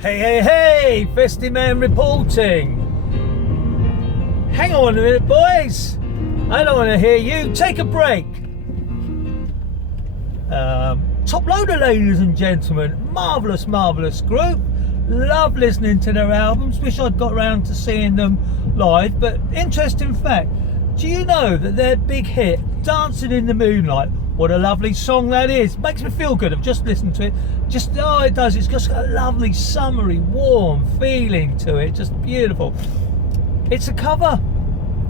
Hey, hey, hey! Festy Man reporting. Hang on a minute, boys. I don't want to hear you. Take a break. Top Loader, ladies and gentlemen. Marvellous, marvellous group. Love listening to their albums. Wish I'd got around to seeing them live. But interesting fact, do you know that their big hit, Dancing in the Moonlight, what a lovely song that is. Makes me feel good. I've just listened to it. It does. It's just got a lovely, summery, warm feeling to it. Just beautiful. It's a cover.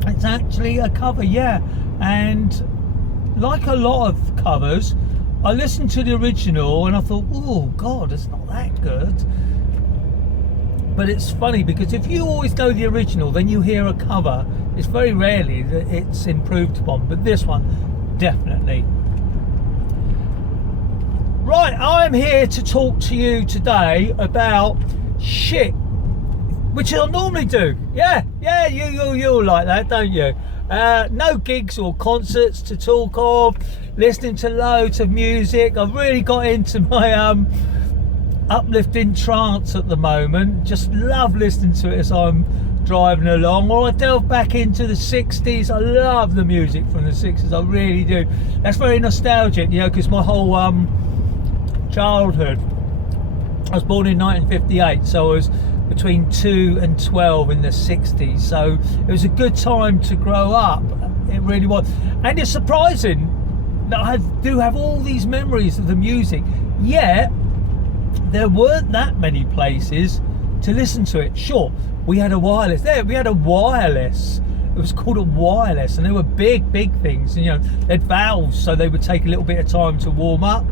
It's actually a cover, yeah. And like a lot of covers, I listened to the original and I thought, oh, God, it's not that good. But it's funny because if you always know the original, then you hear a cover. It's very rarely that it's improved upon. But this one, definitely. Right, I'm here to talk to you today about shit, which I normally do. Yeah, you like that, don't you? No gigs or concerts to talk of, listening to loads of music. I've really got into my uplifting trance at the moment. Just love listening to it as I'm driving along, or I delve back into the 60s. I love the music from the 60s, I really do. That's very nostalgic, you know, because my whole childhood, I was born in 1958, so I was between 2 and 12 in the 60s, so it was a good time to grow up. It really was. And it's surprising that I do have all these memories of the music, yet there weren't that many places to listen to it. Sure, we had a wireless there, it was called a wireless, and they were big things, and you know, they had valves, so they would take a little bit of time to warm up.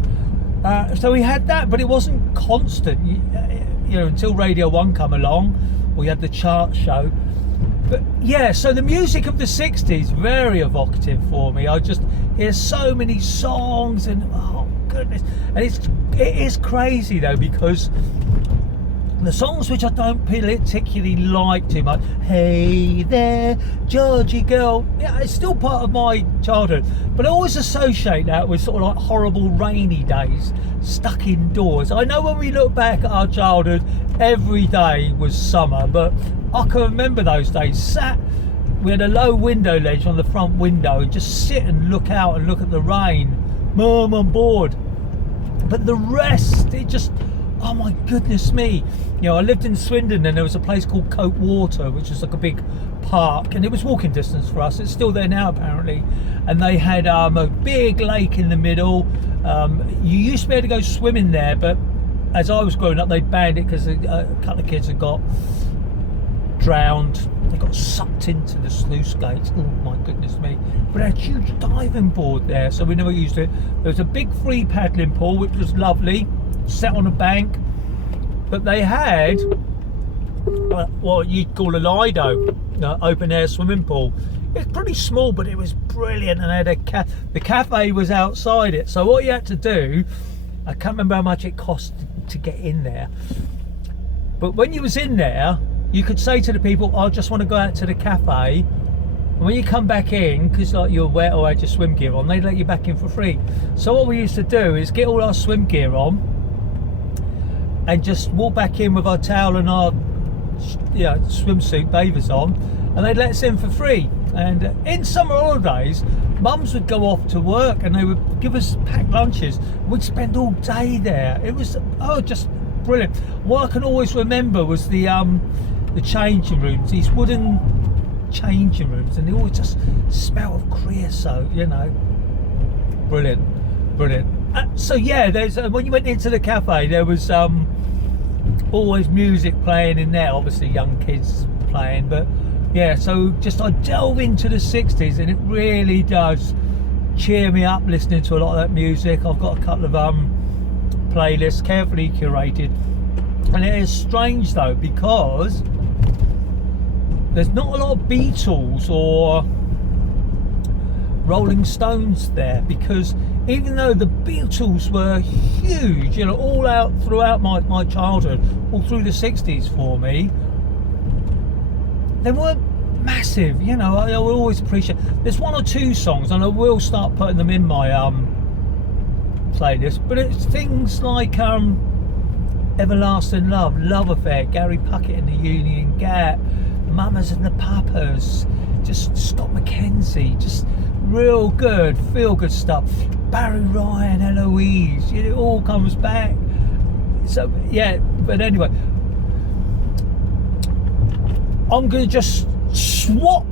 So we had that, but it wasn't constant, you know, until Radio 1 come along. We had the chart show. But yeah, so the music of the 60s, very evocative for me. I just hear so many songs, and oh goodness. And it is crazy though, because the songs which I don't particularly like too much, Hey There, Georgie Girl, yeah, it's still part of my childhood, but I always associate that with sort of like horrible rainy days, stuck indoors. I know when we look back at our childhood, every day was summer, but I can remember those days. We had a low window ledge on the front window, and just sit and look out and look at the rain. Mum, I'm bored. But the rest, it just, oh my goodness me. You know, I lived in Swindon, and there was a place called Coke Water, which is like a big park, and it was walking distance for us. It's still there now apparently. And they had a big lake in the middle. You used to be able to go swimming there, but as I was growing up, they banned it because a couple of kids had got drowned. They got sucked into the sluice gates. Oh my goodness me. But they had a huge diving board there, so we never used it. There was a big free paddling pool, which was lovely, sat on a bank. But they had what you'd call a Lido, open air swimming pool. It's pretty small, but it was brilliant, and they had the cafe was outside it. So what you had to do, I can't remember how much it cost to get in there, but when you was in there, you could say to the people, I just want to go out to the cafe, and when you come back in, because like you're wet or had your swim gear on, they'd let you back in for free. So what we used to do is get all our swim gear on and just walk back in with our towel and our swimsuit, bathers on, and they'd let us in for free. And in summer holidays, mums would go off to work and they would give us packed lunches. We'd spend all day there. It was just brilliant. What I can always remember was the changing rooms, these wooden changing rooms, and they always just smell of creosote, you know. Brilliant. So yeah, there's when you went into the cafe, there was always music playing in there, obviously young kids playing, but yeah, so just I delve into the 60s, and it really does cheer me up listening to a lot of that music. I've got a couple of playlists carefully curated, and it is strange though, because there's not a lot of Beatles or Rolling Stones there, because even though the Beatles were huge, you know, all out throughout my childhood, all through the 60s for me, they weren't massive, you know. I will always appreciate, there's one or two songs, and I will start putting them in my playlist, but it's things like Everlasting Love Affair, Gary Puckett and the Union Gap, Mamas and the Papas, just Scott McKenzie, just real good, feel good stuff. Barry Ryan, Eloise, it all comes back. So yeah, but anyway, I'm gonna just swap.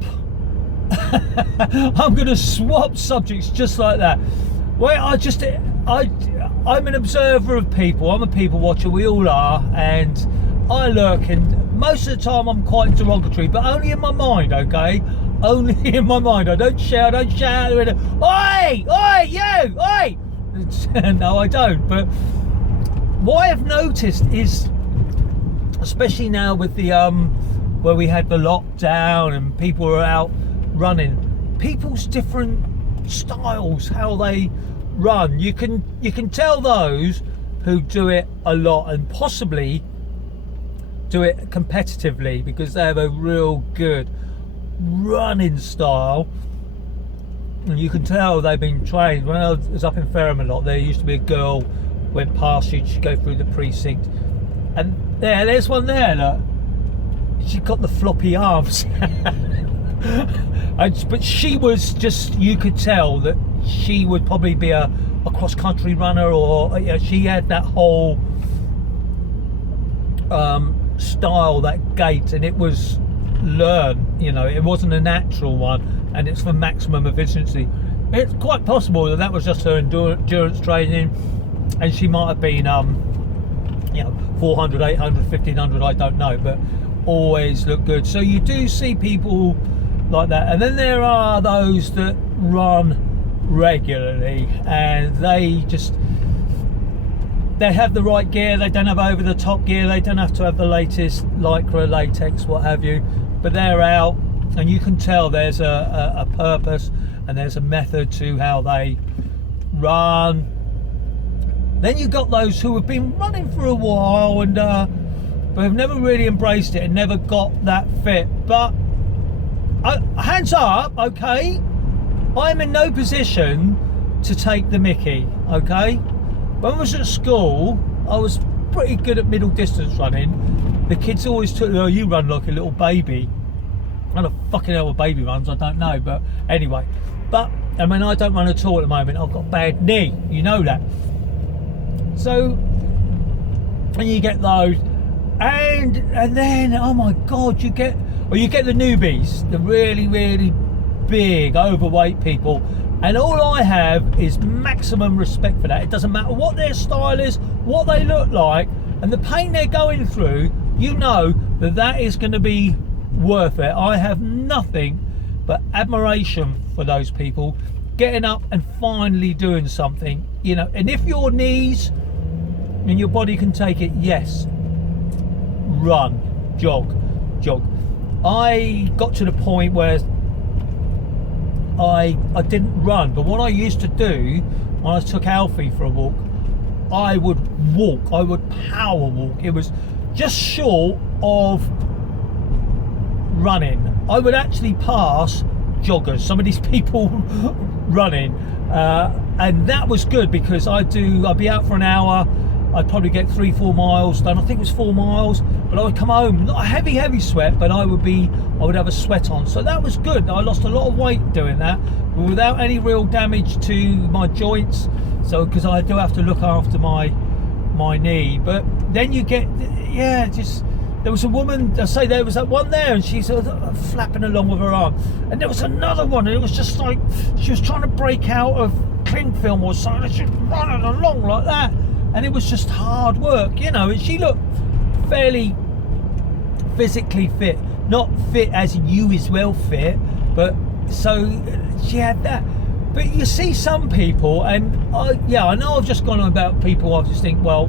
I'm gonna swap subjects just like that. Well, I'm an observer of people. I'm a people watcher. We all are, and I lurk. And most of the time, I'm quite derogatory, but only in my mind. Okay, only in my mind. I don't shout. Oi, you, oi. No, I don't. But what I've noticed is, especially now with the where we had the lockdown and people were out running, people's different styles, how they run. You can tell those who do it a lot and possibly do it competitively because they have a real good running style, and you can tell they've been trained. When I was up in Fareham a lot, there used to be a girl went past you, she'd go through the precinct, and there's one there, look, she got the floppy arms. But she was just, you could tell that she would probably be a cross-country runner, or she had that whole style, that gait, and it was learned, it wasn't a natural one, and it's for maximum efficiency. It's quite possible that was just her endurance training, and she might have been 400, 800, 1500, I don't know, but always look good. So you do see people like that, and then there are those that run regularly, and they have the right gear. They don't have over the top gear, they don't have to have the latest Lycra, latex, what have you, but they're out, and you can tell there's a purpose and there's a method to how they run. Then you've got those who have been running for a while and but have never really embraced it and never got that fit. But hands up, okay, I'm in no position to take the mickey, okay? When I was at school, I was pretty good at middle distance running. The kids always took, oh, you run like a little baby. How the fucking hell a baby runs, I don't know, but anyway. But, I mean, I don't run at all at the moment. I've got a bad knee, you know that. So, and you get those, and then, oh my God, you get the newbies, the really, really big, overweight people. And all I have is maximum respect for that. It doesn't matter what their style is, what they look like, and the pain they're going through, you know that is going to be worth it. I have nothing but admiration for those people getting up and finally doing something, and if your knees and your body can take it, yes, run, jog. I got to the point where I didn't run, but what I used to do when I took Alfie for a walk, I would power walk. It was just short of running. I would actually pass joggers, some of these people running, and that was good because I'd be out for an hour, I'd probably get 3-4 miles done. I think it was 4 miles, but I would come home, not a heavy sweat, but I would have a sweat on. So that was good. I lost a lot of weight doing that, but without any real damage to my joints. So, because I do have to look after my knee. But then you get, there was a woman, there was that one there, and she's flapping along with her arm. And there was another one, and it was just like, she was trying to break out of cling film or something, she's running along like that. And it was just hard work, and she looked fairly physically fit. Not fit as you as well fit, but so she had that. But you see some people, and I know I've just gone on about people, I just think, well,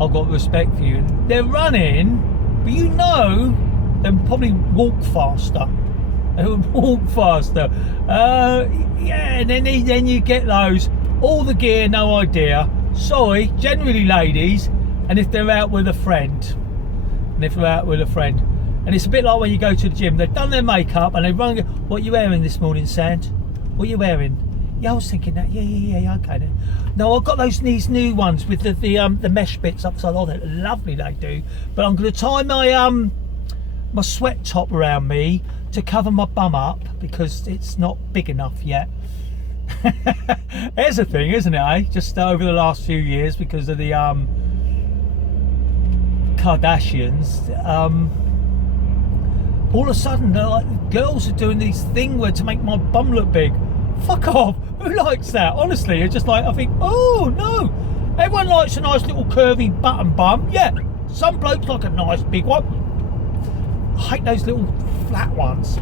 I've got respect for you. They're running, but they probably walk faster. They would walk faster. And then you get those, all the gear, no idea. Sorry, generally ladies, and if they're out with a friend. And it's a bit like when you go to the gym, they've done their makeup and they run, what are you wearing this morning, Sand? What are you wearing? Yeah, I was thinking that. Yeah, okay then. No, I've got these new ones with the mesh bits upside on it. Lovely they do. But I'm going to tie my my sweat top around me to cover my bum up because it's not big enough yet. There's a thing, isn't it? Eh? Just over the last few years, because of the Kardashians, all of a sudden, like, girls are doing these things where to make my bum look big. Fuck off! Who likes that? Honestly, it's just like, I think, oh no, everyone likes a nice little curvy button bum. Yeah, some blokes like a nice big one. I hate those little flat ones.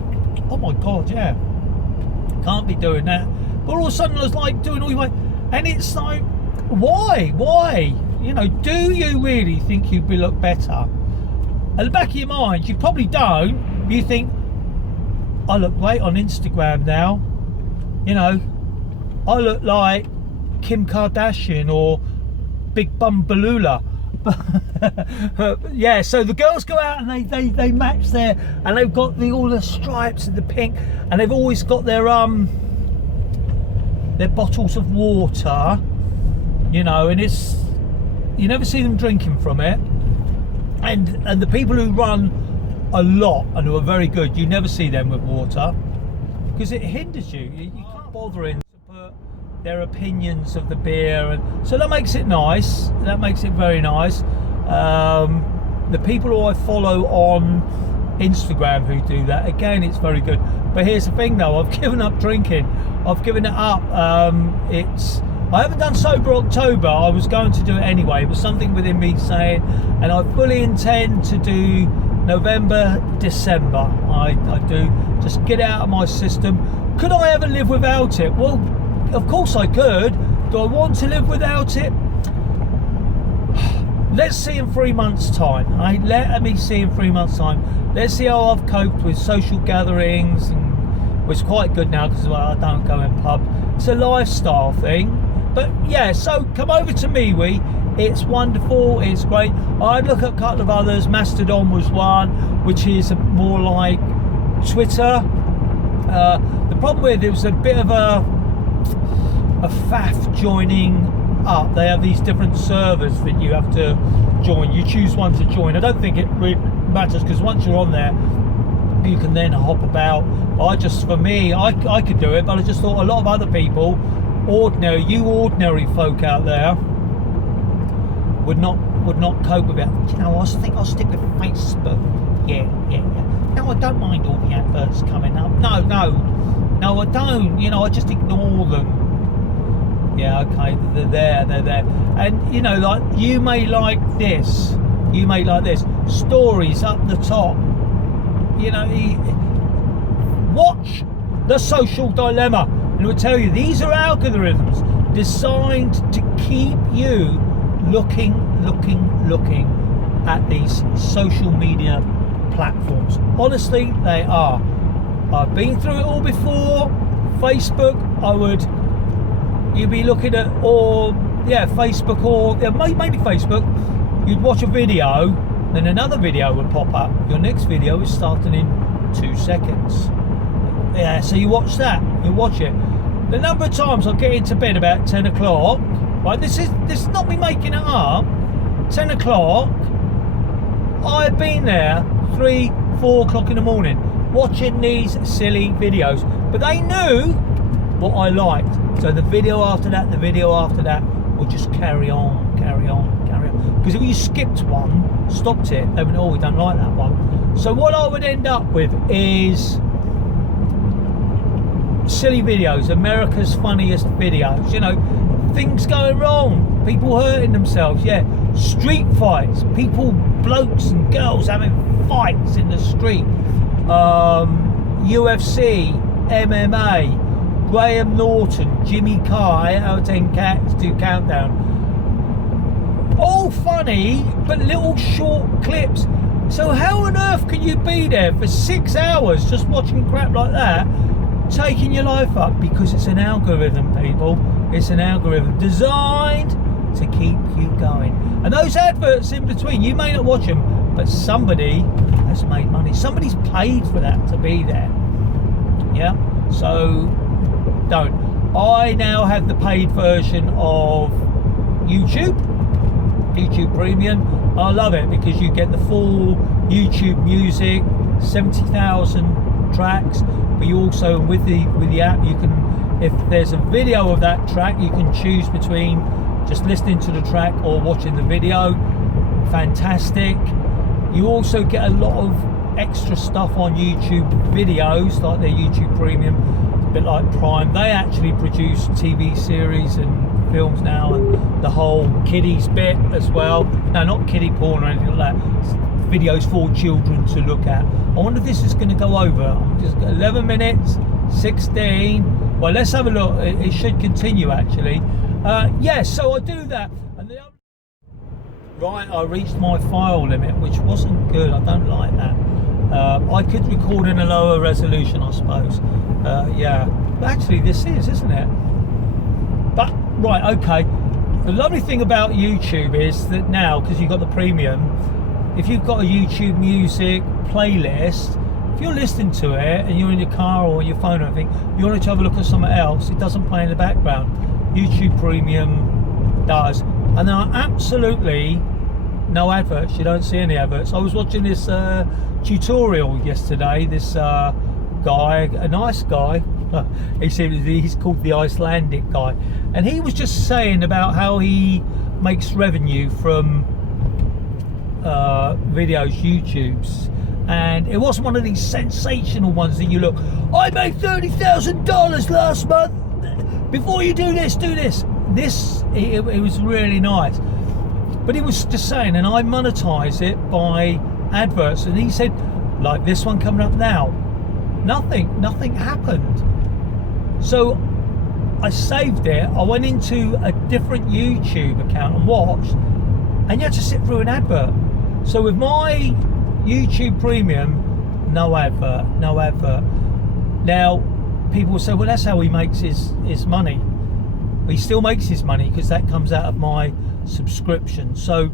Oh my god, yeah, can't be doing that. But all of a sudden, I was like doing all your way, and it's like, why? You know, do you really think you'd look better? At the back of your mind, you probably don't. You think, I look great on Instagram now. You know, I look like Kim Kardashian or Big Bum Balula. Yeah, so the girls go out and they match their, and they've got all the stripes and the pink, and they've always got their bottles of water, you know, and it's, you never see them drinking from it. And the people who run a lot and who are very good, you never see them with water because it hinders you. You can't bother in to put their opinions of the beer, and so that makes it nice. That makes it very nice. The people who I follow on Instagram who do that, again, it's very good. But here's the thing though, I've given up drinking. I've given it up. I haven't done Sober October. I was going to do it anyway. It was something within me saying, and I fully intend to do November, December. I do, just get it out of my system. Could I ever live without it? Well, of course I could. Do I want to live without it? Let's see in 3 months' time. Let me see in 3 months' time. Let's see how I've coped with social gatherings, and it's quite good now because I don't go in pub. It's a lifestyle thing. But yeah, so come over to MeWe. It's wonderful, it's great. I'd look at a couple of others. Mastodon was one, which is more like Twitter. The problem with it was a bit of a faff joining up. They have these different servers that you have to join. You choose one to join. I don't think it really matters because once you're on there, you can then hop about. For me, I could do it, but I just thought a lot of other people, ordinary folk out there, would not cope with it. You know, I think I'll stick with Facebook. Yeah. No, I don't mind all the adverts coming up. No, I don't. You know, I just ignore them. Yeah, okay, they're there. And you know, like, you may like this. Stories up the top. You know, watch The Social Dilemma, and it will tell you these are algorithms designed to keep you looking at these social media platforms. Honestly, they are. I've been through it all before. Facebook, you'd be looking at, Facebook, or maybe Facebook. You'd watch a video, then another video would pop up. Your next video is starting in 2 seconds. Yeah, so you watch that. You watch it. The number of times I get into bed about 10 o'clock, right? This is not me making it up. 10 o'clock, I've been there 3, 4 o'clock in the morning watching these silly videos, but they knew what I liked. So the video after that will just carry on. Because if you skipped one, stopped it, they went, oh, we don't like that one. So what I would end up with is silly videos, America's funniest videos, you know, things going wrong, people hurting themselves, street fights, blokes and girls having fights in the street, UFC, MMA, Graham Norton, Jimmy Carr, 8 out of 10 cats do countdown. All funny, but little short clips. So how on earth can you be there for 6 hours just watching crap like that, taking your life up? Because it's an algorithm, people. It's an algorithm designed to keep you going. And those adverts in between, you may not watch them, but somebody has made money. Somebody's paid for that to be there. Yeah? So don't. I now have the paid version of YouTube Premium. I love it because you get the full YouTube music, 70,000 tracks, but you also with the app you can, if there's a video of that track, you can choose between just listening to the track or watching the video. Fantastic. You also get a lot of extra stuff on YouTube videos, like their YouTube Premium, a bit like Prime. They actually produce TV series and films now, and the whole kiddies bit as well. No, not kiddie porn or anything like that. It's videos for children to look at. I wonder if this is going to go over. I'm just 11 minutes, 16. Well, let's have a look. It should continue actually. Yeah, so I do that. And the other... Right, I reached my file limit, which wasn't good. I don't like that. I could record in a lower resolution, I suppose. Yeah, but actually this is, isn't it? But right, okay. The lovely thing about YouTube is that now, because you've got the premium, if you've got a YouTube music playlist, if you're listening to it and you're in your car or your phone or anything, you want to have a look at something else, it doesn't play in the background. YouTube Premium does. And there are absolutely no adverts. You don't see any adverts. I was watching this tutorial yesterday. This guy, a nice guy, he's called the Icelandic guy, and he was just saying about how he makes revenue from videos, YouTubes, and it wasn't one of these sensational ones that you look, I made $30,000 last month. Before you do this, do this. It was really nice. But he was just saying, and I monetize it by adverts, and he said, like this one coming up now, nothing happened. So I saved it, I went into a different YouTube account and watched, and you had to sit through an advert. So with my YouTube Premium, no advert. Now, people will say, well, that's how he makes his money. But he still makes his money because that comes out of my subscription. So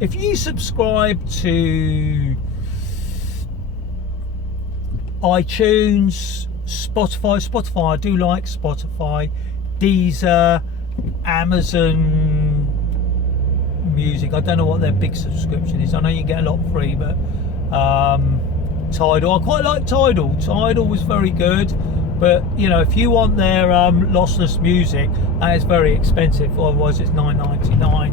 if you subscribe to iTunes, Spotify, I do like Spotify, Deezer, Amazon Music, I don't know what their big subscription is. I know you can get a lot free, but Tidal, I quite like Tidal was very good. But you know, if you want their lossless music, that is very expensive. Otherwise, it's $9.99.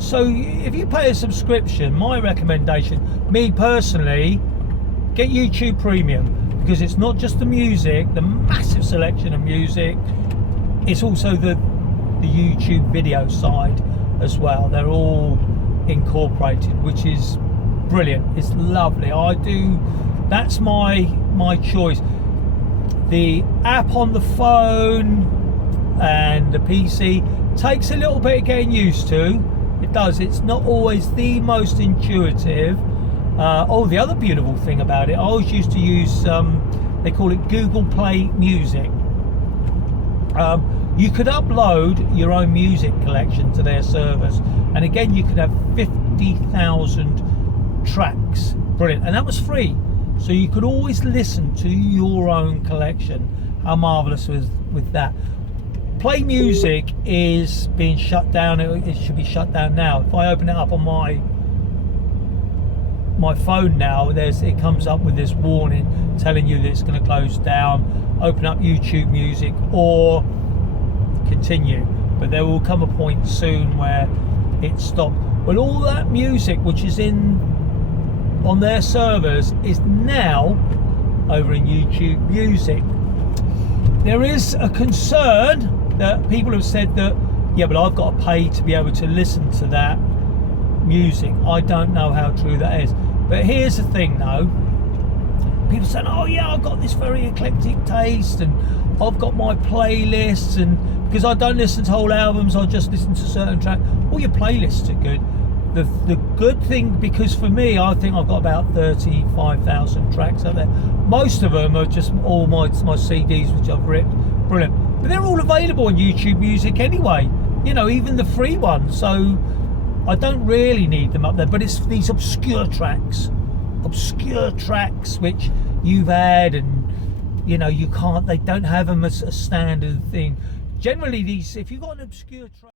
So if you pay a subscription, my recommendation, me personally, get YouTube Premium, because it's not just the music, the massive selection of music. It's also the YouTube video side as well. They're all incorporated, which is brilliant. It's lovely. That's my choice. The app on the phone and the PC takes a little bit of getting used to. It does. It's not always the most intuitive. The other beautiful thing about it, I always used to use, they call it Google Play Music. You could upload your own music collection to their servers, and again you could have 50,000 tracks. Brilliant. And that was free. So you could always listen to your own collection. How marvellous with that. Play Music is being shut down. It should be shut down now. If I open it up on my phone now, it comes up with this warning telling you that it's going to close down. Open up YouTube Music or continue. But there will come a point soon where it stops. Well, all that music which is on their servers is now over in YouTube Music. There is a concern that people have said that, yeah, but I've got to pay to be able to listen to that music. I don't know how true that is. But here's the thing though, people saying, oh yeah, I've got this very eclectic taste and I've got my playlists, and because I don't listen to whole albums, I just listen to certain tracks. All your playlists are good. The good thing, because for me, I think I've got about 35,000 tracks out there. Most of them are just all my CDs which I've ripped. Brilliant. But they're all available on YouTube Music anyway. You know, even the free ones. So I don't really need them up there. But it's these obscure tracks which you've had, and you know, you can't. They don't have them as a standard thing. Generally, these, if you've got an obscure train.